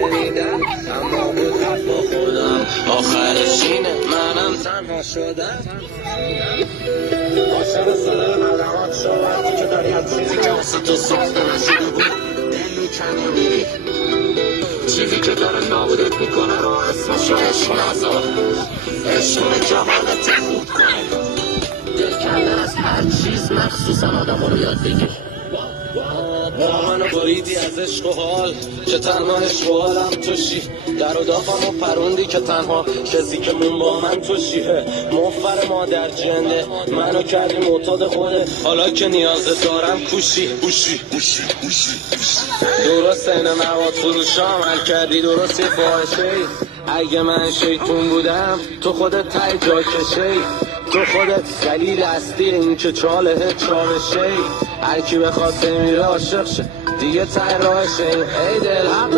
شنیدم اما بود حق با خودم آخرش اینه منم تنها شدم عاشق صدای ملامات شد که داری از چیزی که واسه تو ساخته نشده بود دلو کنی میری چیزی که داره نابودت میکنه رو اسمشو عشق نذار عشق جهالت خوب کنه دل کردن از هر چیز مخصوصا آدم رو یاد بگیر با منو بریدی از عشق و حال که تنها عشق و حالم توشی در و داغم و پروندی که تنها کسی که مون با من توشیه مفر مادر جنده منو کردی معتاد خوده حالا که نیاز دارم کوشی درست این مواد فروش عمل کردی درست یه فاحشه اگه من شیطون بودم تو خودت تای جا کشی تو خودت دلیل اصلی این که چاله چالشه هر کی بخواد بمیره عاشق شه دیگه ته راهشه ای دل حق